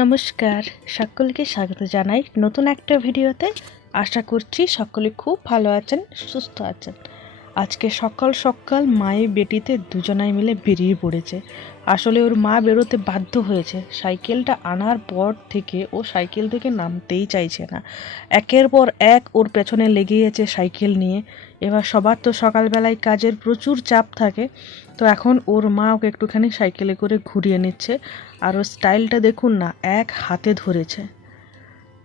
নমস্কার, সকলকে স্বাগত জানাই নতুন একটা ভিডিওতে। আশা করছি সকলে খুব ভালো আছেন, সুস্থ আছেন। আজকে সকাল সকাল মায়ে বেটিতে দুজনাই মিলে বেরিয়ে পড়েছে। আসলে ওর মা বেরোতে বাধ্য হয়েছে। সাইকেলটা আনার পর থেকে ও সাইকেল থেকে নামতেই চাইছে না। একের পর এক ওর পেছনে লেগে গেছে সাইকেল নিয়ে। এবার সবার তো সকালবেলায় কাজের প্রচুর চাপ থাকে। তো এখন ওর মা ওকে একটুখানি সাইকেলে করে ঘুরিয়ে নিচ্ছে। আর ওর স্টাইলটা দেখুন না, এক হাতে ধরেছে।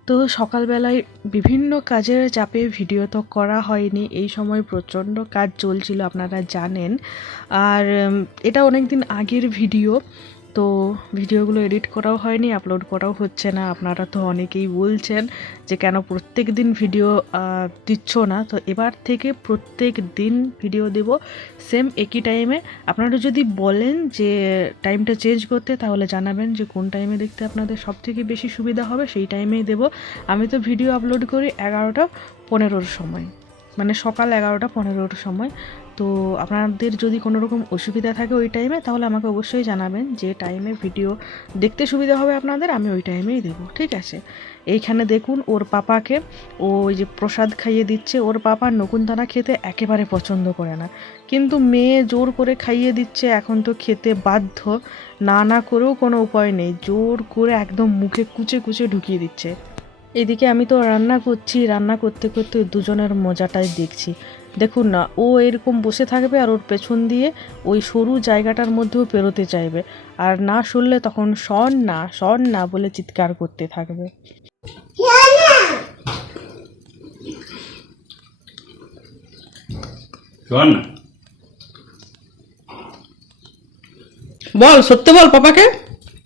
তো সকালবেলায় বিভিন্ন কাজের চাপে ভিডিও তো করা হয়নি। এই সময় প্রচণ্ড কাজ চলছিল, আপনারা জানেন। আর এটা অনেক দিন আগের ভিডিও। তো ভিডিওগুলো এডিট করাও হয়নি, আপলোড করাও হচ্ছে না। আপনারা তো অনেকেই বলছেন যে কেন প্রত্যেক দিন ভিডিও দিচ্ছ না। তো এবার থেকে প্রত্যেক দিন ভিডিও দেব সেম একই টাইমে আপনারা যদি বলেন যে টাইমটা চেঞ্জ করতে, তাহলে জানাবেন যে কোন টাইমে দেখতে আপনাদের সব থেকে বেশি সুবিধা হবে, সেই টাইমেই দেব। আমি তো ভিডিও আপলোড করি এগারোটা পনেরোর সময়। মানে সকাল এগারোটা পনেরোর সময়। তো আপনাদের যদি কোনো রকম অসুবিধা থাকে ওই টাইমে তাহলে আমাকে অবশ্যই জানাবেন যে টাইমে ভিডিও দেখতে সুবিধা হবে আপনাদের, আমি ওই টাইমেই দেবো, ঠিক আছে? এইখানে দেখুন, ওর পাপাকে, ও ওই যে প্রসাদ খাইয়ে দিচ্ছে, ওর পাপা নকুনদানা খেতে একেবারে পছন্দ করে না। কিন্তু মেয়ে জোর করে খাইয়ে দিচ্ছে, এখন তো খেতে বাধ্য, না না করেও কোনো উপায় নেই, জোর করে একদম মুখে কুচে কুচে ঢুকিয়ে দিচ্ছে। এদিকে আমি তো রান্না করছি, রান্না করতে করতে দুজনের মজাটাই দেখছি। দেখুন না ও এরকম বসে থাকবে আর ওর পেছন দিয়ে ওই সরু জায়গাটার মধ্যেও পেরোতে চাইবে। আর না শুনলে তখন শন না শন না বলে চিৎকার করতে থাকবে। বল সত্যি বল পাপাকে?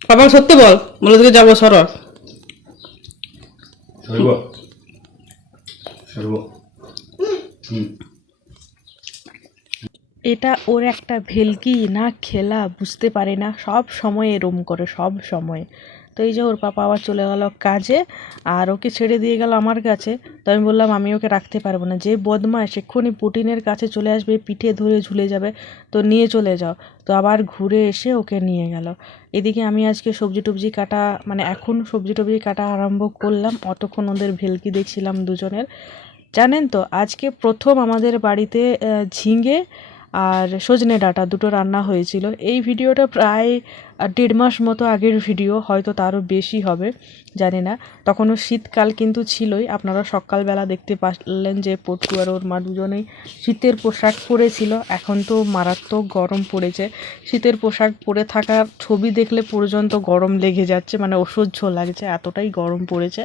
পাপাকে সত্যি বল বলে দিকে যাব সর এটা ওর একটা ভেলকি না খেলা বুঝতে পারে না। সব সময় এরম করে, সব সময়। তো এই যে ওর পাপা আবার চলে গেল কাজে আর ওকে ছেড়ে দিয়ে গেল আমার কাছে। তো আমি বললাম, আমি ওকে রাখতে পারব না। যে বদমাস এক্ষুনি পুটিনের কাছে চলে আসবে, পিঠে ধরে ঝুলে যাবে, তো নিয়ে চলে যাও। তো আবার ঘুরে এসে ওকে নিয়ে গেল। এদিকে আমি আজকে সবজি টবজি কাটা মানে এখন সবজি টবজি কাটা আরম্ভ করলাম। অতক্ষণ ওদের ভেলকি দেখছিলাম দুজনের। জানেন তো, আজকে প্রথম আমাদের বাড়িতে ঝিঙে আর সজনে ডাঁটা দুটো রান্না হয়েছিল। এই ভিডিওটা প্রায় দেড় মাস মতো আগের ভিডিও, হয়তো তারও বেশি হবে, জানি না। তখনও শীতকাল কিন্তু ছিলই। আপনারা সকালবেলা দেখতে পারলেন যে পটু আর ওর মা দুজনেই শীতের পোশাক পরেছিল। এখন তো মারাত্মক গরম পড়েছে। শীতের পোশাক পরে থাকার ছবি দেখলে পর্যন্ত গরম লেগে যাচ্ছে মানে অসহ্য লাগছে, এতটাই গরম পড়েছে।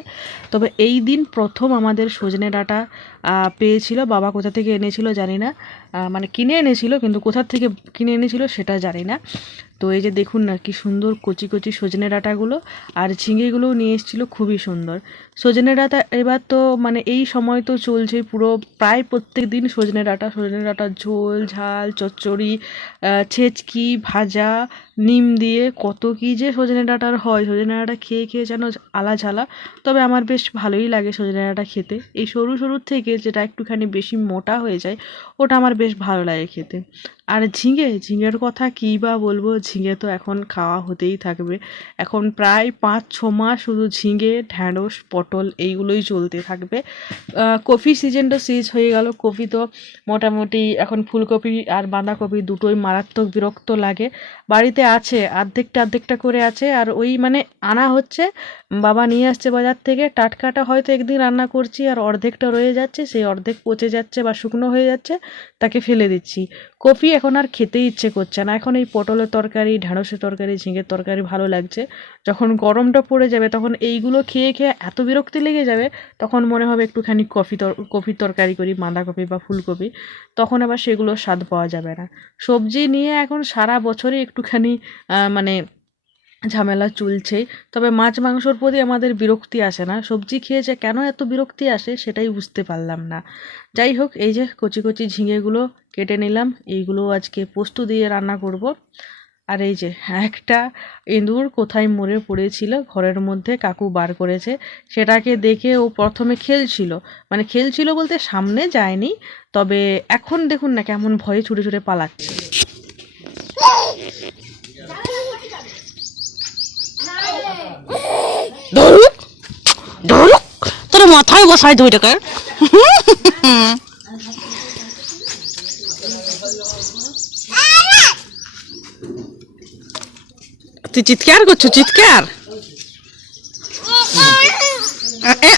তবে এই দিন প্রথম আমাদের সজনে ডাঁটা পেয়েছিল, বাবা কোথা থেকে এনেছিল জানি না। মানে কিনে এনেছিল কিন্তু কোথার থেকে কিনে এনেছিল সেটা জানি না। তো এই যে দেখুন না, কি সুন্দর কচি কচি সজনে ডাঁটাগুলো, আর ঝিঙেগুলোও নিয়ে এসেছিল, খুবই সুন্দর। সজনে ডাঁটা এবার তো মানে এই সময় তো চলছে পুরো, প্রায় প্রত্যেক দিন সজনে ডাঁটা, সজনে ডাঁটার ঝোল, ঝাল, চচ্চড়ি ছেচকি, ভাজা নিম দিয়ে কত কী যে সজনে ডাঁটার হয়, সজনে ডাঁটা খেয়ে খেয়ে যেন আলা ঝালা। তবে আমার বেশ ভালোই লাগে সজনে ডাঁটা খেতে। এই সরু সরুর থেকে যেটা একটুখানি বেশি মোটা হয়ে যায়, ওটা আমার বেশ ভালো লাগে খেতে। আর ঝিঙে, ঝিঙের কথা কী বা বলব, ঝিঙে তো এখন খাওয়া হতেই থাকবে। এখন প্রায় পাঁচ, ছ মাস শুধু ঝিঙে, ঢ্যাঁড়স, পটল এইগুলোই চলতে থাকবে। কফি সিজনটা শেষ হয়ে গেল। কফি তো মোটামুটি এখন ফুলকপি আর বাঁধাকপি দুটোই মারাত্মক বিরক্ত লাগে। বাড়িতে আছে অর্ধেকটা অর্ধেকটা করে আছে। আর ওই মানে আনা হচ্ছে, বাবা নিয়ে আসছে বাজার থেকে, টাটকাটা হয়তো একদিন রান্না করছি আর অর্ধেকটা রয়ে যাচ্ছে, সেই অর্ধেক পচে যাচ্ছে বা শুকনো হয়ে যাচ্ছে, তাকে ফেলে দিচ্ছি। কফি এখন আর খেতে ইচ্ছে করছে না। এখন এই পটলের তরকারি, ঢ্যাঁড়সের তরকারি, ঝিঙের তরকারি ভালো লাগছে। যখন গরমটা পড়ে যাবে, তখন এইগুলো খেয়ে খেয়ে এত বিরক্তি লেগে যাবে, তখন মনে হবে একটুখানি কফি তর কফির তরকারি করি, বাঁধাকপি বা ফুলকপি। তখন আবার সেগুলো স্বাদ পাওয়া যাবে না। সবজি নিয়ে এখন সারা বছরই একটুখানি মানে ঝামেলা চলছেই তবে মাছ মাংসর প্রতি আমাদের বিরক্তি আসে না। সবজি খেয়ে যে কেন এত বিরক্তি আসে সেটাই বুঝতে পারলাম না। যাই হোক, এই যে কচি কচি ঝিঙেগুলো কেটে নিলাম, এইগুলো আজকে পোস্ত দিয়ে রান্না করব। আর এই যে একটা ইঁদুর কোথায় মরে পড়েছিল, ঘরের মধ্যে কাকু বার করেছে, সেটাকে দেখে ও প্রথমে খেলছিল। মানে খেলছিল বলতে সামনে যায়নি, তবে এখন দেখুন না কেমন ভয়ে ছুটে ছুটে পালাচ্ছে। না মাথায় বসাই তো ওইটাকে তুই চিৎকার করছ, চিৎকার। এই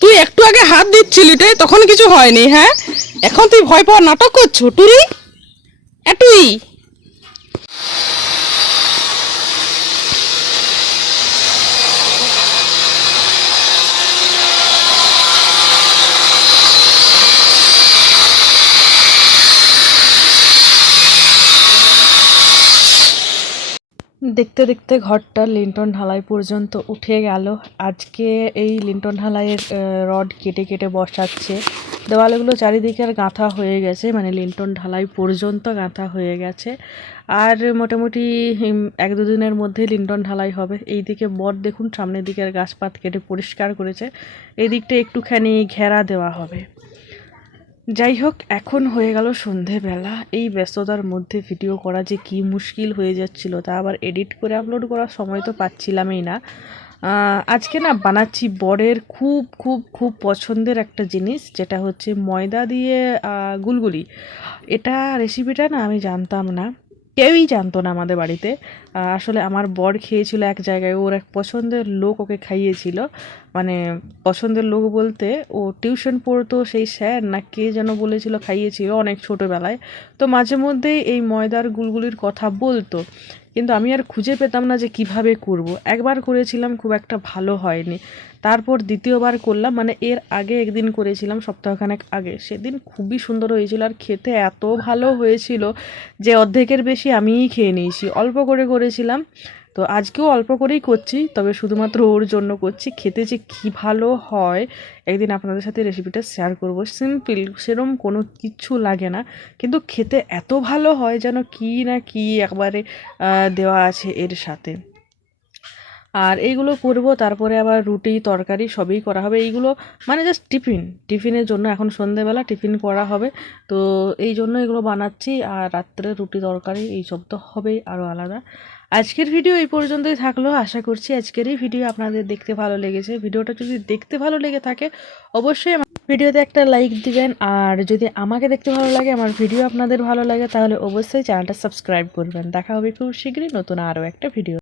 তুই একটু আগে হাত দিচ্ছিলি রে, তখন কিছু হয়নি হ্যাঁ? এখন তুই ভয় পাওয়ার নাটক করছ টুরি এটুই দেখতে দেখতে ঘরটা লিন্টন ঢালাই পর্যন্ত উঠে গেল। আজকে এই লিন্টন ঢালাইয়ের রড কেটে কেটে বসাচ্ছে। দেওয়ালগুলো চারিদিকের গাঁথা হয়ে গেছে মানে লিন্টন ঢালাই পর্যন্ত গাঁথা হয়ে গেছে। আর মোটামুটি এক দুদিনের মধ্যে লিন্টন ঢালাই হবে। এই দিকে বট দেখুন, সামনের দিকের গাছপাত কেটে পরিষ্কার করেছে। এই দিকটা একটুখানি ঘেরা দেওয়া হবে। যাই হোক, এখন হয়ে গেল সন্ধেবেলা। এই ব্যস্ততার মধ্যে ভিডিও করা যে কি মুশকিল হয়ে যাচ্ছিল তা আবার এডিট করে আপলোড করার সময় তো পাচ্ছিলামই না। আজকে না বানাচ্ছি বরের খুব খুব খুব পছন্দের একটা জিনিস, যেটা হচ্ছে ময়দা দিয়ে গুলগুলি। এটা রেসিপিটা না আমি জানতাম না। কেউই জানতো না আমাদের বাড়িতে। আসলে আমার বর খেয়েছিল এক জায়গায়, ওর এক পছন্দের লোক ওকে খাইয়েছিল। মানে পছন্দের লোক বলতে ও টিউশন পড়তো সেই স্যার না কে যেন বলেছিল খাইয়েছিল অনেক ছোটোবেলায়। তো মাঝে মধ্যেই এই ময়দার গুলগুলির কথা বলতো। কিন্তু আমি আর খুঁজে পেতাম না যে কীভাবে করব। একবার করেছিলাম, খুব একটা ভালো হয়নি। তারপর দ্বিতীয়বার করলাম মানে এর আগে একদিন করেছিলাম, সপ্তাহখানেক আগে। সেদিন খুবই সুন্দর হয়েছিল আর খেতে এত ভালো হয়েছিল যে অর্ধেকের বেশি আমিই খেয়ে নিয়েছি। অল্প করে করেছিলাম তো আজকেও অল্প করেই করছি, তবে শুধুমাত্র ওর জন্য করছি। খেতে যে কী ভালো হয়, একদিন আপনাদের সাথে রেসিপিটা শেয়ার করব। সিম্পল সেরম কোনো কিচ্ছু লাগে না। কিন্তু খেতে এত ভালো হয় যেন কি না কি একবারে দেওয়া আছে এর সাথে। আর এইগুলো করব, তারপরে আবার রুটি, তরকারি সবই করা হবে। এইগুলো মানে জাস্ট টিফিন টিফিনের জন্য এখন সন্ধেবেলা টিফিন করা হবে। তো এই জন্য এগুলো বানাচ্ছি। আর রাত্রে রুটি, তরকারি, এইসব তো হবেই আরও আলাদা। আজকের ভিডিও এই পর্যন্তই থাকল। আশা করছি আজকের এই ভিডিও আপনাদের দেখতে ভালো লেগেছে। ভিডিওটা যদি দেখতে ভালো লেগে থাকে, অবশ্যই ভিডিওতে একটা লাইক দিবেন। আর যদি আমাকে দেখতে ভালো লাগে, আমার ভিডিও আপনাদের ভালো লাগে, তাহলে অবশ্যই চ্যানেলটা সাবস্ক্রাইব করবেন। দেখা হবে খুব শীঘ্রই নতুন আরও একটা ভিডিও